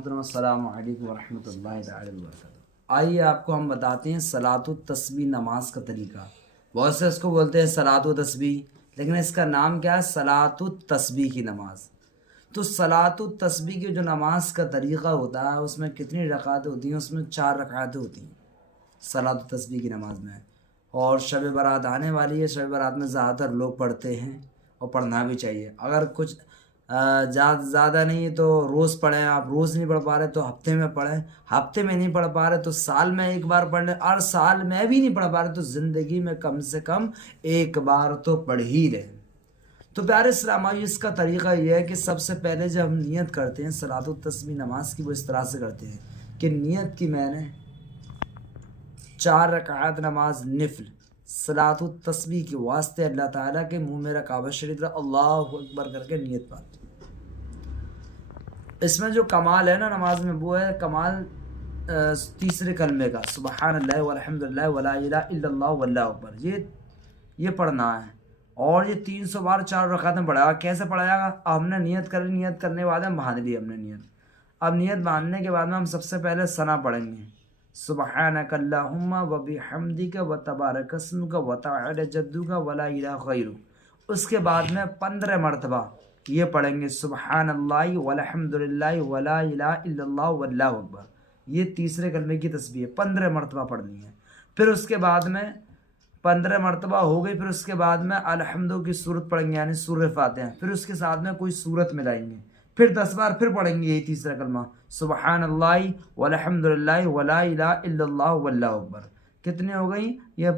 محترم السلام علیکم ورحمۃ اللہ تعالی وبرکاتہ۔ آئیے آپ کو ہم بتاتے ہیں صلاۃ التسبیح نماز کا طریقہ۔ بہت سے اس کو بولتے ہیں صلاۃ و تسبیح، لیکن اس کا نام کیا ہے؟ صلاۃ التسبیح کی نماز۔ تو صلاۃ التسبیح کی جو نماز کا طریقہ ہوتا ہے اس میں کتنی رکعتیں ہوتی ہیں؟ اس میں 4 رکعتیں ہوتی ہیں صلاۃ التسبیح کی نماز میں، اور شب برات آنے والی ہے۔ شب برات میں زیادہ تر لوگ پڑھتے ہیں اور پڑھنا بھی چاہیے۔ اگر کچھ زیادہ نہیں تو روز پڑھیں، آپ روز نہیں پڑھ پا رہے تو ہفتے میں پڑھیں، ہفتے میں نہیں پڑھ پا رہے تو سال میں ایک بار پڑھ لیں، اور سال میں بھی نہیں پڑھ پا رہے تو زندگی میں کم سے کم ایک بار تو پڑھ ہی لیں۔ تو پیارے اسلامیوں، اس کا طریقہ یہ ہے کہ سب سے پہلے جب ہم نیت کرتے ہیں صلاۃ التسبیح نماز کی، وہ اس طرح سے کرتے ہیں کہ نیت کی میں نے 4 رکعات نماز نفل صلاۃ التسبیح کے واسطے اللہ تعالیٰ کے منہ میں کعبہ شریف اللہ اکبر کر کے نیت پاتی۔ اس میں جو کمال ہے نا نماز میں، وہ ہے کمال تیسرے کلمے کا، سبحان اللہ والحمد للہ ولا الہ الا اللہ واللہ اکبر، یہ پڑھنا ہے۔ اور یہ 300 بار 4 رکعت میں پڑھا گا۔ کیسے پڑھا جائے گا؟ اب ہم نے نیت کر لی، نیت کرنے کے بعد ہم باندھ لی ہم نے نیت۔ اب نیت باندھنے کے بعد میں ہم سب سے پہلے ثنا پڑھیں گے، سبحانک اللہم وبحمدک وتبارک اسمک وتعالی جدک ولا الہ غیرک۔ اس کے بعد میں 15 مرتبہ یہ پڑھیں گے، سبحان اللہ والحمد للہ ولا الہ الا اللہ واللہ اکبر۔ یہ تیسرے کلمے کی تسبیح ہے، 15 مرتبہ پڑھنی ہے۔ پھر اس کے بعد میں 15 مرتبہ ہو گئی، پھر اس کے بعد میں الحمد کی صورت پڑھیں گے، یعنی سورہ فاتحہ۔ پھر اس کے ساتھ میں کوئی صورت ملائیں گے، پھر 10 بار پھر پڑھیں گے یہی تیسرا کلمہ، سبحان اللہ والحمد للہ ولا الہ الا اللہ واللہ اکبر۔ کتنے ہو گئی؟ یہ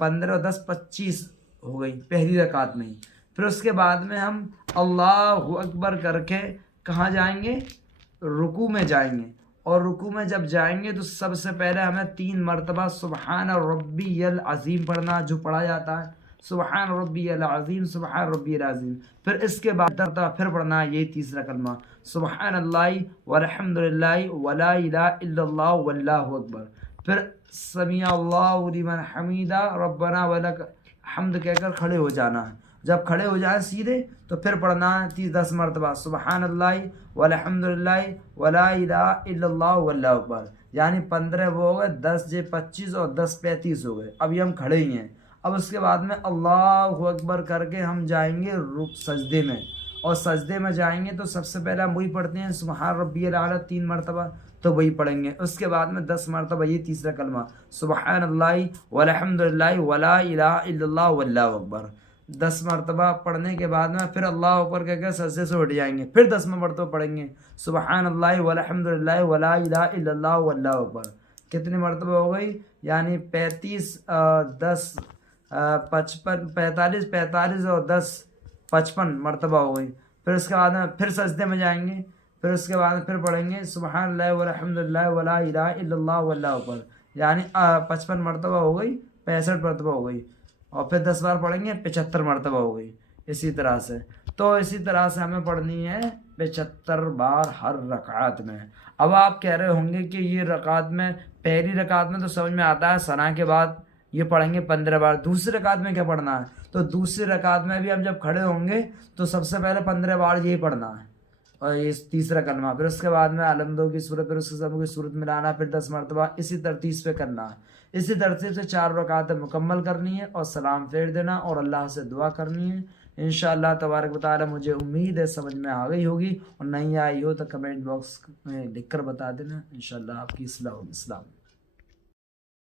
15 اور 10 25 ہو گئی پہلی رکعت میں ہی۔ پھر اس کے بعد میں ہم اللہ اکبر کر کے کہاں جائیں گے؟ رکوع میں جائیں گے، اور رکوع میں جب جائیں گے تو سب سے پہلے ہمیں 3 مرتبہ سبحان ربی العظیم پڑھنا، جو پڑھا جاتا ہے سبحان ربی العظیم سبحان ربی العظیم۔ پھر اس کے بعد پھر پڑھنا ہے یہی تیسرا کلمہ، سبحان اللہ والحمد للہ ولا الہ الا اللہ واللہ اکبر۔ پھر سمیع اللہ لمن حمیدہ ربنا ولک الحمد کہہ کر کھڑے ہو جانا ہے۔ جب کھڑے ہو جائیں سیدھے تو پھر پڑھنا ہے 10 مرتبہ سبحان اللہ والحمد للہ ولا الہ الا اللہ واللہ اکبر، یعنی 15 وہ ہو گئے، 10 25 اور 10 35 ہو گئے۔ اب یہ ہم کھڑے ہی ہیں۔ اب اس کے بعد میں اللہ اکبر کر کے ہم جائیں گے سجدے میں، اور سجدے میں جائیں گے تو سب سے پہلے ہم وہی پڑھتے ہیں سبحان ربی الاعلیٰ 3 مرتبہ، تو وہی پڑھیں گے۔ اس کے بعد میں 10 مرتبہ یہ تیسرا کلمہ سبحان اللہ والحمد للہ ولا الہ الا اللہ واللہ اکبر۔ 10 مرتبہ پڑھنے کے بعد میں پھر اللہ اکبر کہہ کے سجدے سے اٹھ جائیں گے، پھر 10 مرتبہ پڑھیں گے سبحان اللہ والحمد للہ ولا الہ الا اللہ واللہ اکبر۔ کتنی مرتبہ ہو گئی؟ یعنی 35 10 55 45 اور 10 55 مرتبہ ہو گئی۔ پھر اس کے بعد میں پھر سجدے میں جائیں گے، پھر اس کے بعد پھر پڑھیں گے سبحان اللہ والحمد للہ ولا الہ الا اللہ واللہ اکبر، یعنی 55 مرتبہ ہو گئی، 65 مرتبہ ہو گئی، اور پھر 10 بار پڑھیں گے 75 مرتبہ ہو گئی۔ اسی طرح سے اسی طرح سے ہمیں پڑھنی ہے 75 بار ہر رکعت میں۔ اب آپ کہہ رہے ہوں گے کہ یہ رکعت میں، پہلی رکعت میں تو سمجھ میں آتا ہے ثنا کے بعد یہ پڑھیں گے 15 بار، دوسری رکعت میں کیا پڑھنا ہے؟ تو دوسری رکعت میں بھی ہم جب کھڑے ہوں گے تو سب سے پہلے 15 بار یہی پڑھنا ہے، اور یہ تیسرا کلمہ، پھر اس کے بعد میں الحمد کی صورت، پھر اس کے ساتھ کوئی صورت ملانا، پھر 10 مرتبہ اسی ترتیب سے کرنا ہے۔ اسی ترتیب سے 4 رکعتیں مکمل کرنی ہے اور سلام پھیر دینا اور اللہ سے دعا کرنی ہے۔ انشاءاللہ تبارک و تعالی، مجھے امید ہے سمجھ میں آ گئی ہوگی، اور نہیں آئی ہو تو کمنٹ باکس میں لکھ کر بتا دینا، انشاءاللہ آپ کی اصلاح ہوگی۔ السلام۔